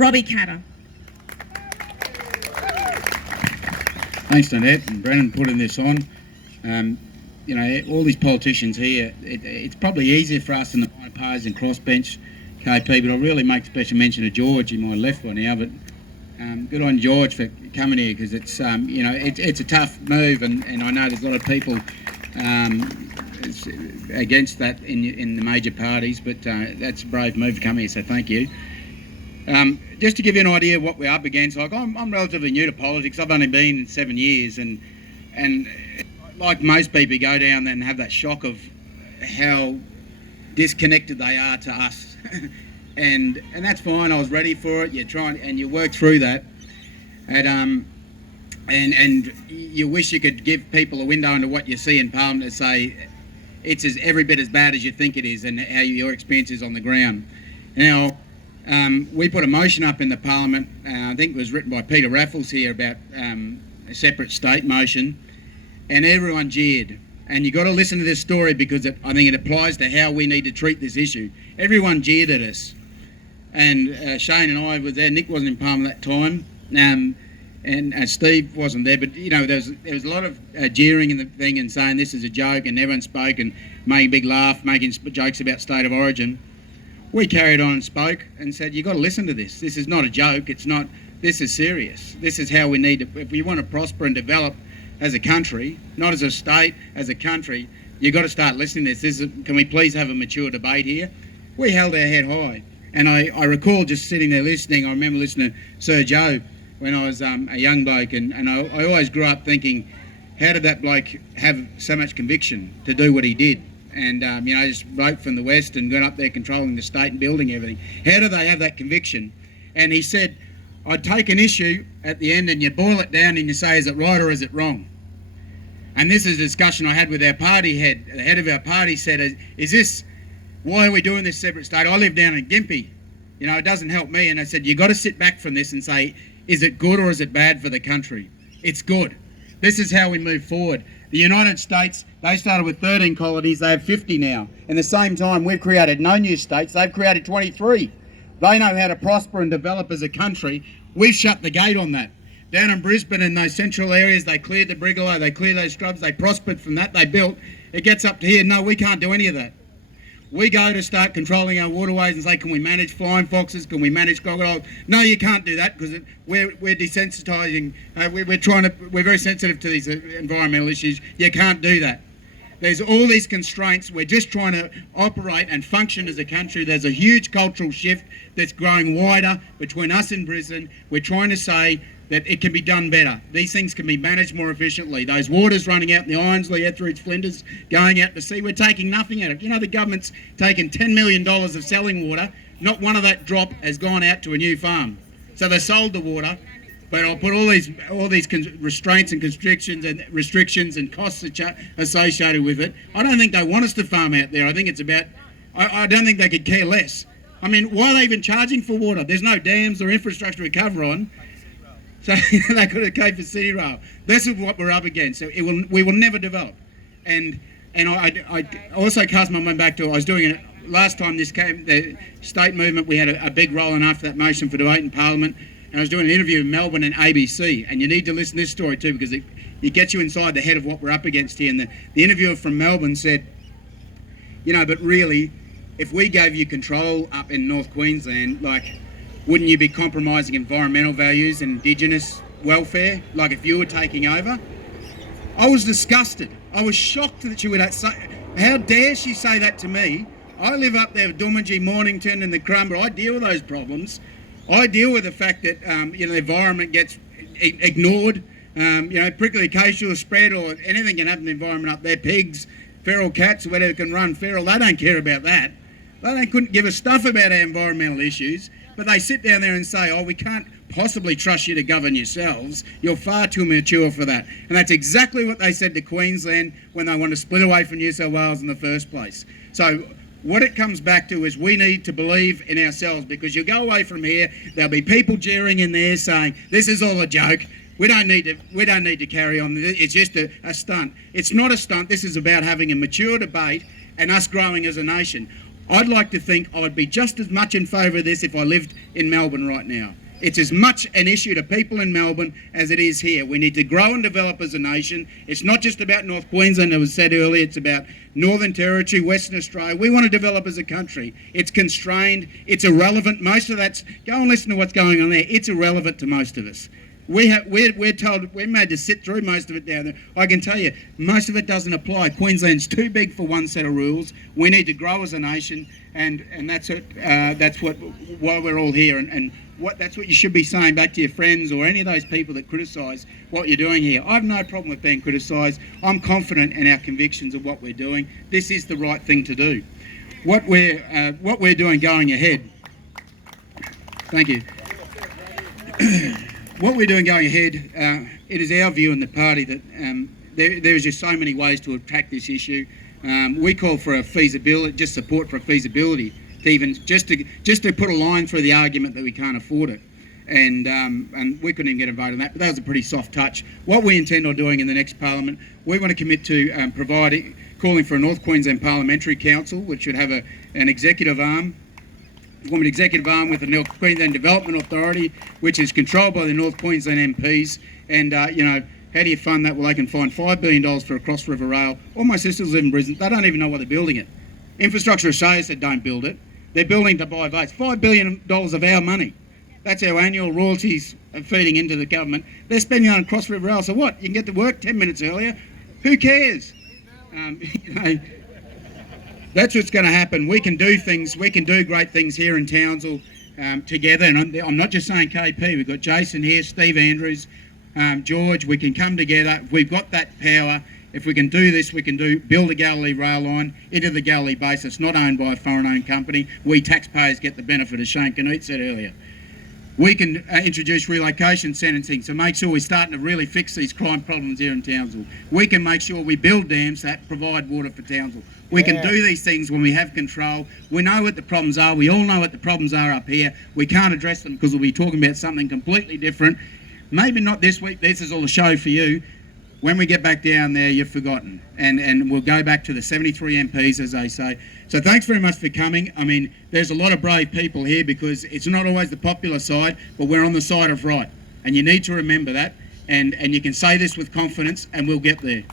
Robbie Katter. Thanks, Nanette and Brennan, putting this on. You know, all these politicians here, it's probably easier for us in the minor parties and crossbench KP, but I'll really make special mention of George in my left one now. But good on George for coming here, because it's you know, it's a tough move, and I know there's a lot of people against that in the major parties, but that's a brave move to come here, so thank you. Just to give you an idea of what we're up against, like I'm relatively new to politics. I've only been 7 years, and like most people, go down there and have that shock of how disconnected they are to us. and that's fine. I was ready for it. You try and you work through that, and you wish you could give people a window into what you see in Parliament to say it's every bit as bad as you think it is, and how your experience is on the ground. Now, we put a motion up in the Parliament, I think it was written by Peter Raffles here, about a separate state motion, and everyone jeered. And you've got to listen to this story, because I think it applies to how we need to treat this issue. Everyone jeered at us. And Shane and I were there. Nick wasn't in Parliament at that time. And Steve wasn't there. But, you know, there was a lot of jeering in the thing and saying this is a joke, and everyone spoke and made a big laugh, making jokes about state of origin. We carried on and spoke and said, you've got to listen to this. This is not a joke. It's not. This is serious. This is how we need to, if we want to prosper and develop as a country, not as a state, as a country, you've got to start listening to this. Can we please have a mature debate here? We held our head high. And I recall just sitting there listening. I remember listening to Sir Joe when I was a young bloke, and I always grew up thinking, how did that bloke have so much conviction to do what he did? And, you know, just bloke from the West and got up there controlling the state and building everything. How do they have that conviction? And he said, I'd take an issue at the end and you boil it down and you say, is it right or is it wrong? And this is a discussion I had with our party head. The head of our party said, why are we doing this separate state? I live down in Gympie. You know, it doesn't help me. And I said, you've got to sit back from this and say, is it good or is it bad for the country? It's good. This is how we move forward. The United States, they started with 13 colonies. They have 50 now. In the same time, we've created no new states. They've created 23. They know how to prosper and develop as a country. We've shut the gate on that. Down in Brisbane and those central areas, they cleared the brigalow, they cleared those scrubs, they prospered from that, they built. It gets up to here, no, we can't do any of that. We go to start controlling our waterways and say, can we manage flying foxes, can we manage crocodiles? No, you can't do that, because we're desensitising, we're very sensitive to these environmental issues. You can't do that. There's all these constraints. We're just trying to operate and function as a country. There's a huge cultural shift that's growing wider between us and Brisbane. We're trying to say that it can be done better. These things can be managed more efficiently. Those waters running out in the Ironsley, Etheridge, Flinders, going out to sea, we're taking nothing out of it. You know, the government's taken $10 million of selling water. Not one of that drop has gone out to a new farm. So they sold the water, but I'll put all these restraints and restrictions and costs associated with it. I don't think they want us to farm out there. I think it's about, I don't think they could care less. I mean, why are they even charging for water? There's no dams or infrastructure to cover on. So they could have paid for City Rail. This is what we're up against. So we will never develop. And I also cast my mind back to, I was doing it last time this came, the state movement, we had a big roll on after that motion for debate in Parliament, and I was doing an interview in Melbourne and ABC, and you need to listen to this story too, because it gets you inside the head of what we're up against here. And the interviewer from Melbourne said, you know, but really, if we gave you control up in North Queensland, like, wouldn't you be compromising environmental values and Indigenous welfare, like if you were taking over? I was disgusted. I was shocked that she would say, how dare she say that to me? I live up there with Doomadgee, Mornington and the Crumber. I deal with those problems. I deal with the fact that, you know, the environment gets ignored. You know, prickly acacia spread or anything can happen in the environment up there. Pigs, feral cats, whatever can run feral. They don't care about that. They couldn't give a stuff about our environmental issues. But they sit down there and say, oh, we can't possibly trust you to govern yourselves. You're far too mature for that. And that's exactly what they said to Queensland when they want to split away from New South Wales in the first place. So what it comes back to is we need to believe in ourselves, because you go away from here, there'll be people jeering in there saying, this is all a joke. We don't need to carry on. It's just a stunt. It's not a stunt. This is about having a mature debate and us growing as a nation. I'd like to think I'd be just as much in favour of this if I lived in Melbourne right now. It's as much an issue to people in Melbourne as it is here. We need to grow and develop as a nation. It's not just about North Queensland, as was said earlier, it's about Northern Territory, Western Australia. We want to develop as a country. It's constrained, it's irrelevant. Most of that's, go and listen to what's going on there. It's irrelevant to most of us. We're told, we're made to sit through most of it down there. I can tell you, most of it doesn't apply. Queensland's too big for one set of rules. We need to grow as a nation, and that's it. That's why we're all here, and that's what you should be saying back to your friends or any of those people that criticise what you're doing here. I have no problem with being criticised. I'm confident in our convictions of what we're doing. This is the right thing to do. What we're doing going ahead. Thank you. What we're doing going ahead, it is our view in the party that there is just so many ways to attack this issue. We call for a feasibility, just support for a feasibility, to even just to put a line through the argument that we can't afford it, and we couldn't even get a vote on that. But that was a pretty soft touch. What we intend on doing in the next Parliament, we want to commit to calling for a North Queensland Parliamentary Council, which should have an executive arm. Form an executive arm with the North Queensland Development Authority, which is controlled by the North Queensland MPs. And, how do you fund that? Well, they can find $5 billion for a cross river rail. All my sisters live in Brisbane. They don't even know why they're building it. Infrastructure Australia said don't build it. They're building to buy votes. $5 billion of our money. That's our annual royalties feeding into the government. They're spending on cross river rail. So what? You can get to work 10 minutes earlier. Who cares? That's what's going to happen. We can do things. We can do great things here in Townsville together. And I'm not just saying KP. We've got Jason here, Steve Andrews, George. We can come together. We've got that power. If we can do this, we can build a Galilee rail line into the Galilee base. It's not owned by a foreign-owned company. We taxpayers get the benefit, as Shane Canute said earlier. We can introduce relocation sentencing to make sure we're starting to really fix these crime problems here in Townsville. We can make sure we build dams that provide water for Townsville. We can do these things when we have control. We know what the problems are. We all know what the problems are up here. We can't address them because we'll be talking about something completely different. Maybe not this week. This is all a show for you. When we get back down there, you're forgotten. And we'll go back to the 73 MPs, as they say. So thanks very much for coming. I mean, there's a lot of brave people here because it's not always the popular side, but we're on the side of right. And you need to remember that. And you can say this with confidence, and we'll get there.